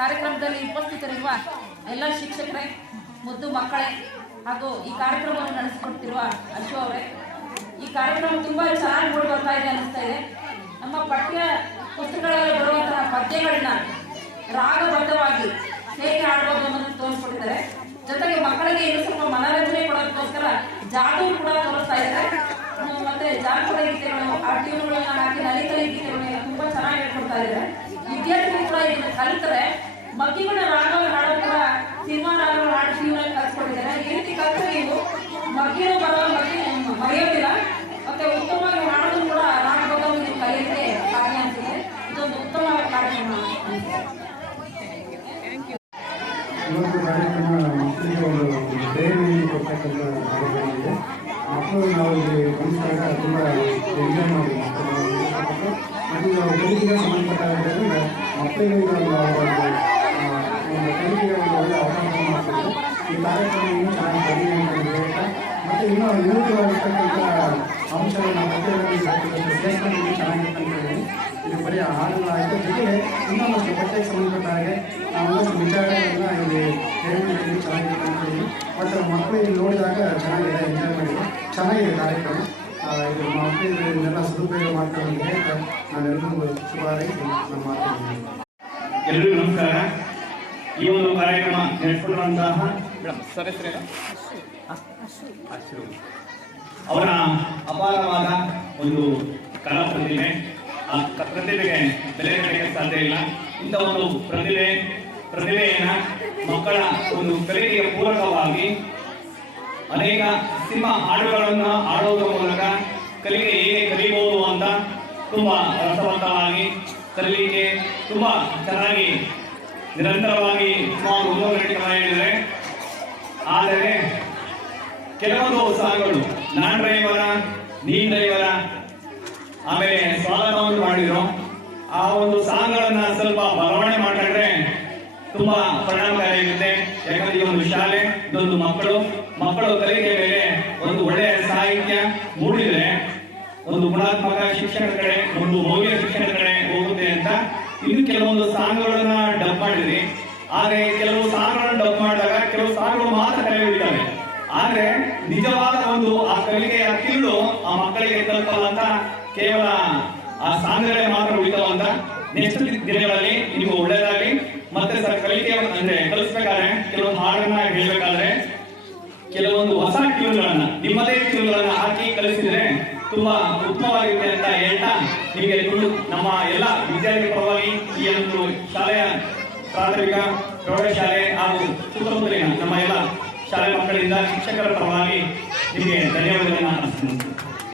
ಕಾರ್ಯಕ್ರಮದಲ್ಲಿ ಉಪಸ್ಥಿತರಿರುವ ಎಲ್ಲ ಶಿಕ್ಷಕರೇ, ಮುದ್ದು ಮಕ್ಕಳೇ ಹಾಗೂ ಈ ಕಾರ್ಯಕ್ರಮವನ್ನು ನಡೆಸಿಕೊಡ್ತಿರುವ ಅಶು ಅವರೇ, ಈ ಕಾರ್ಯಕ್ರಮ ತುಂಬ ಚೆನ್ನಾಗಿ ಮೂಡಿ ಬರ್ತಾ ಇದೆ ಅನ್ನಿಸ್ತಾ ಇದೆ. ನಮ್ಮ ಪಠ್ಯ ಪುಸ್ತಕಗಳಲ್ಲಿ ಬರುವಂತಹ ಪದ್ಯಗಳನ್ನ ರಾಗಬದ್ಧವಾಗಿ ಹೇಗೆ ಆಡ್ಬೋದು ಅನ್ನೋದನ್ನು ತೋರಿಸ್ಕೊಟ್ಟಿದ್ದಾರೆ. ಜೊತೆಗೆ ಮಕ್ಕಳಿಗೆ ಇನ್ನೂ ಸ್ವಲ್ಪ ಮನರಂಜನೆ ಕೊಡೋದಕ್ಕೋಸ್ಕರ ಜಾದೂ ಕೂಡ ತೋರಿಸ್ತಾ ಇದ್ದಾರೆ. ಮತ್ತೆ ಜಾನಪದ ಗೀತೆಗಳು, ಆ ಟ್ಯೂನ್ಗಳನ್ನ ಹಾಕಿ ನಲಿಕಲಿ ಗೀತೆಗಳನ್ನ ತುಂಬ ಚೆನ್ನಾಗಿ ಹೇಳ್ಕೊಡ್ತಾ ಇದ್ದಾರೆ. ವಿದ್ಯಾರ್ಥಿಗಳು ಕೂಡ ಇದನ್ನು ಕಲಿತರೆ ಮಗ್ಗಿಗಳ ರಾಗಗಳು ಹಾಡೋದು ಕೂಡ ಸಿನಿಮಾ ರಾಗಗಳು ಹಾಡು ಟ್ಯೂನಲ್ಲಿ ಕಲಿಸ್ಕೊಟ್ಟಿದ್ದಾರೆ. ಈ ರೀತಿ ಕಲಿತರೆ ನೀವು ಮಗ್ಗಿನ ಬರೋ ಬಗ್ಗೆ ಮರೆಯೋದಿಲ್ಲ, ಮತ್ತೆ ಉತ್ತಮವಾಗಿ ಹಾಡೋದು ಕೂಡ ರಾಗಬದ್ಧವಾಗಿ ನೀವು ಕಲಿಯಲಿಕ್ಕೆ ಸಾಧ್ಯ ಅನಿಸಿದೆ. ಇದೊಂದು ಉತ್ತಮವಾದ ಕಾರ್ಯಕ್ರಮ. ಇವತ್ತು ಕಾರ್ಯಕ್ರಮ ಮಕ್ಕಳಿಗೆ ಒಂದು ಪ್ರೇರಣೆಯನ್ನು ಕೊಡ್ತಕ್ಕಂಥ ಕಾರ್ಯಕ್ರಮವಿದೆ. ಮಕ್ಕಳು ನಾವು ಇಲ್ಲಿ ಬಂದಾಗ ತುಂಬ ಎಂಜಾಯ್ ಮಾಡಿ ಮತ್ತು ಕಲಿಕೆಗೆ ಸಂಬಂಧಪಟ್ಟಾಗಿದ್ದರಿಂದ ಮಕ್ಕಳಿಗೆ ಒಂದು ಕಲಿಕೆಗೆ ಒಂದು ಒಳ್ಳೆಯ ಅವಕಾಶ ಮಾಡ್ತಿದೆ. ಈ ಕಾರ್ಯಕ್ರಮ ಇನ್ನೂ ಚೆನ್ನಾಗಿ ಬರಲಿ ಅಂತ ಹೇಳ್ತಾ ಮತ್ತು ಇನ್ನೂ ವಿನೂತವಾಗಿರ್ತಕ್ಕಂಥ ಅಂಶಗಳನ್ನು ಪಠ್ಯಗಳಲ್ಲಿ ಸೇರಿಸಿಕೊಂಡು ಚೆನ್ನಾಗಿರುತ್ತೆ ಅಂತ ಹೇಳಿ ಇದು ಬರೀ ಹಾಡುಗಳಾಯಿತು. ಜೊತೆಗೆ ಇನ್ನೊಂದಷ್ಟು ಪಠ್ಯಕ್ಕೆ ಸಂಬಂಧಪಟ್ಟ ಹಾಗೆ ನಾವೊಂದಷ್ಟು ವಿಚಾರಗಳನ್ನ ಇಲ್ಲಿ ಹೇಳಿದ್ರೆ ಚೆನ್ನಾಗಿರುತ್ತೆ ಅಂತ ಹೇಳಿ ಬಟ್ ಮಕ್ಕಳು ಇಲ್ಲಿ ನೋಡಿದಾಗ ಚೆನ್ನಾಗಿದೆ, ಎಂಜಾಯ್ ಮಾಡಿದ್ರು, ಚೆನ್ನಾಗಿದೆ ಕಾರ್ಯಕ್ರಮ. ಇದು ಮಕ್ಕಳಿಗೆ ಇದನ್ನೆಲ್ಲ ಸದುಪಯೋಗ ಮಾಡ್ಕೊಂಡು ಹೇಳ್ತಾ ನಾನೆಲ್ಲರಿಗೂ ಶುಭ ಹಾರೈಸಿ ನಾನು ಮಾತಾಡ್ತೀನಿ. ಎಲ್ಲರಿಗೂ ನಮಸ್ಕಾರ. ಈ ಒಂದು ಕಾರ್ಯಕ್ರಮ ನಡೆಸಿಕೊಳ್ಳುವಂತಹ ಅವರ ಅಪಾರವಾದ ಒಂದು ಕಲಾ ಪ್ರತಿಭೆ, ಆ ಪ್ರತಿಭೆಗೆ ಬೆಲೆ ಕಟ್ಟಕ್ಕೆ ಸಾಧ್ಯ ಇಲ್ಲ. ಇಂಥ ಒಂದು ಪ್ರತಿಭೆಯನ್ನ ಮಕ್ಕಳ ಒಂದು ಕಲಿಕೆಯ ಪೂರಕವಾಗಿ ಅನೇಕ ಸಿನಿಮಾ ಹಾಡುಗಳನ್ನು ಹಾಡುವುದರ ಮೂಲಕ ಕಲಿಕೆ ಹೇಗೆ ಕಲಿಯಬಹುದು ಅಂತ ತುಂಬಾ ರಸವಂತವಾಗಿ ಕಲಿಕೆ ತುಂಬಾ ಚೆನ್ನಾಗಿ ನಿರಂತರವಾಗಿ ಸುಮಾರು 1 ಗಂಟೆ ಹೇಳಿದರೆ, ಆದರೆ ಕೆಲವೊಂದು ಸಾಂಗ್ಗಳು ನಾನ್ ಡ್ರೈವರ, ನೀನ್ ಡ್ರೈವರ, ಆಮೇಲೆ ಸ್ವಾಗತವನ್ನು ಮಾಡಿದ್ರು. ಆ ಒಂದು ಸಾಂಗ್ಗಳನ್ನ ಸ್ವಲ್ಪ ಬದಲಾವಣೆ ಮಾಡಿದ್ರೆ ತುಂಬಾ ಪರಿಣಾಮಕಾರಿಯಾಗುತ್ತೆ. ಯಾಕಂದ್ರೆ ಈ ಒಂದು ಶಾಲೆ ಇದೊಂದು ಮಕ್ಕಳು ಕಲಿಕೆ ಮೇಲೆ ಒಂದು ಒಳ್ಳೆಯ ಸಾಹಿತ್ಯ ಮೂಡಿದ್ರೆ ಒಂದು ಗುಣಾತ್ಮಕ ಶಿಕ್ಷಣದ ಕಡೆ, ಒಂದು ಮೌಲ್ಯ ಶಿಕ್ಷಣದ ಕಡೆ ಹೋಗುತ್ತೆ ಅಂತ ಇನ್ನು ಕೆಲವೊಂದು ಸಾಂಗ್ಗಳನ್ನ ಡಬ್ ಮಾಡಿದ್ರಿ. ಆದ್ರೆ ಕೆಲವು ಸಾಂಗ್ಗಳನ್ನ ಡಬ್ ಮಾಡಿದಾಗ ಕೆಲವು ಸಾಂಗ್ಗಳು ಮಾತ್ರ ಕಲೆ ಹಿಡಿತವೆ. ಆದ್ರೆ ನಿಜವಾದ ಒಂದು ಆ ಕಲಿಕೆಯ ತಿರುಳು ಆ ಮಕ್ಕಳಿಗೆ ತಲುಪಲ್ಲ ಅಂತ ಕೇವಲ ಆ ಸಾಂಗ್ಗಳೇ ಮಾತ್ರ ಉಳಿತಾವಂತ. ನೆಕ್ಸ್ಟ್ ದಿನಗಳಲ್ಲಿ ನೀವು ಒಳ್ಳೇದಾಗಲಿ. ಮತ್ತೆ ಕಲಿಕೆ ಅಂದ್ರೆ ಕಲಿಸ್ಬೇಕಾದ್ರೆ ಕೆಲವೊಂದು ಹಾಡನ್ನ ಹೇಳ್ಬೇಕಾದ್ರೆ ಕೆಲವೊಂದು ಹೊಸ ಟ್ಯೂನ್ಗಳನ್ನ, ನಿಮ್ಮದೇ ಟ್ಯೂನ್ಗಳನ್ನ ಹಾಕಿ ಕಲಿಸಿದ್ರೆ ತುಂಬಾ ಉತ್ತಮವಾಗಿರುತ್ತೆ ಅಂತ ಹೇಳ್ತಾ ನಿಮಗೆ ನಮ್ಮ ಎಲ್ಲ ವಿದ್ಯಾರ್ಥಿ ಪರವಾಗಿ ಈ ಒಂದು ಶಾಲೆಯ ಪ್ರಾಥಮಿಕ ಪ್ರೌಢಶಾಲೆ ಹಾಗೂ ಸುತ್ತಮುತ್ತಲಿನ ನಮ್ಮ ಎಲ್ಲ ಶಾಲೆ ಮಕ್ಕಳಿಂದ ಶಿಕ್ಷಕರ ಪರವಾಗಿ ನಿಮಗೆ ಧನ್ಯವಾದಗಳನ್ನು ಅರ್ಪಿಸುತ್ತೇನೆ.